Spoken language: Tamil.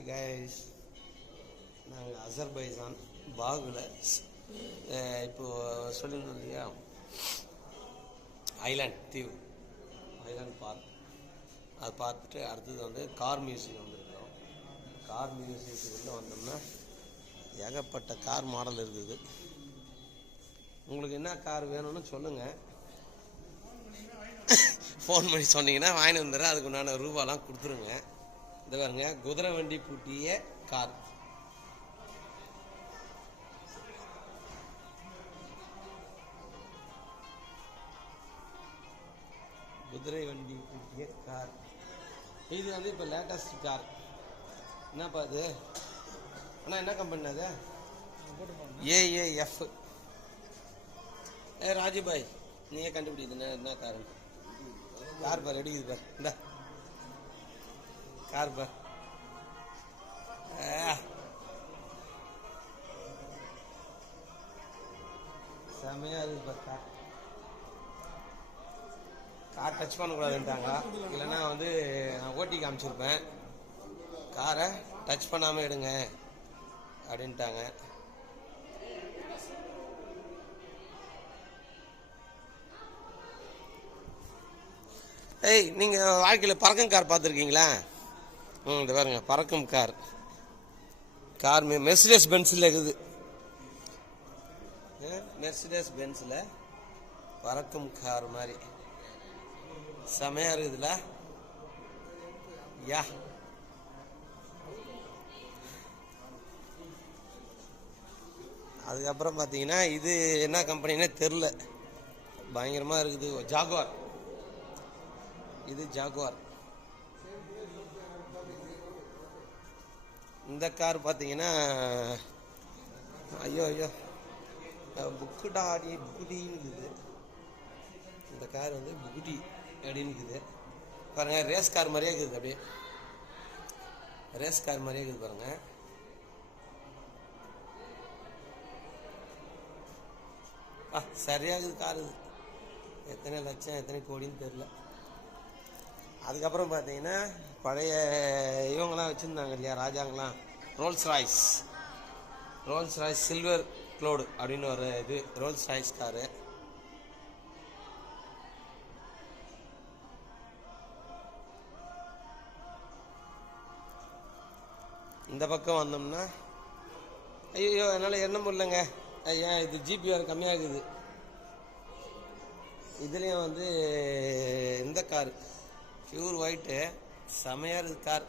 ஹாய் கைஸ், நாங்கள் அசர்பைஜான் பாகுல இப்போது சொல்லியிருந்தோம் இல்லையா, ஐலாண்ட் தீவு, ஐலாண்ட் பார்க். அதை பார்த்துட்டு அடுத்தது வந்து கார் மியூசியம் வந்துருக்கிறோம். கார் மியூசியத்துக்குள்ளே வந்தோம்னா ஏகப்பட்ட கார் மாடல் இருக்குது. உங்களுக்கு என்ன கார் வேணும்னு சொல்லுங்கள், ஃபோன் பண்ணி சொன்னீங்கன்னா வாங்கிட்டு வந்துடுறேன். அதுக்கு உண்டான ரூபாலாம் கொடுத்துருங்க. இது பாருங்க, குதிரை வண்டி பூட்டிய கார். குதிரை வண்டி பூட்டிய கார். இது வந்து இப்போ லேட்டஸ்ட் கார். என்னப்பா அது அண்ணா, என்ன கம்பெனி அது? ஏஏஎஃப். ராஜுபாய், நீங்கள் கண்டுபிடிக்குது என்ன கார்? கார் பார், எடுக்குது பார், இந்த கார் பார். செமையாக இருக்குது பார் கார். கார் டச் பண்ணக்கூடாதுன்ட்டாங்க, இல்லைன்னா வந்து நான் ஓட்டி காமிச்சிருப்பேன். காரை டச் பண்ணாமல் எடுங்க அப்படின்ட்டாங்க. ஏய், நீங்கள் வாழ்க்கையில் பறக்கும் கார் பார்த்துருக்கீங்களா? இது பாருங்க, பறக்கும் கார். கார் மெர்சிடஸ் பென்ஸில் இருக்குது. மெர்சிடஸ் பென்ஸில் பறக்கும் கார் மாதிரி செமையாக இருக்குதுல்ல? யா, அதுக்கப்புறம் பார்த்தீங்கன்னா இது என்ன கம்பெனின்னே தெரில, பயங்கரமாக இருக்குது. ஜாகுவார். இது ஜாகுவார். இந்த கார் பார்த்தீங்கன்னா, ஐயோ ஐயோ, புக்குடின்னு இருக்குது. இந்த கார் வந்து புக்குடி அப்படின்னு இருக்குது பாருங்க. ரேஸ் கார் மாதிரியே இருக்குது, அப்படியே ரேஸ் கார் மாதிரியே இருக்குது பாருங்க. சரியாக இருக்குது கார். இது எத்தனை லட்சம் எத்தனை கோடின்னு தெரில. அதுக்கப்புறம் பார்த்தீங்கன்னா பழைய இவங்களாம் வச்சுருந்தாங்க இல்லையா, ராஜாங்களாம். ரோல்ஸ் ராய்ஸ் சில்வர் க்ளோடு அப்படின்னு ஒரு இது ரோல்ஸ் ராய்ஸ் காரு. இந்த பக்கம் வந்தோம்னா ஐயோ என்னால் எண்ண முடியலங்க. ஐயா, இது ஜிபிஆர் கம்மியாகுது. இதுலேயும் வந்து இந்த கார் பியூர் ஒயிட்டு செமையாக இருக்குது கார்.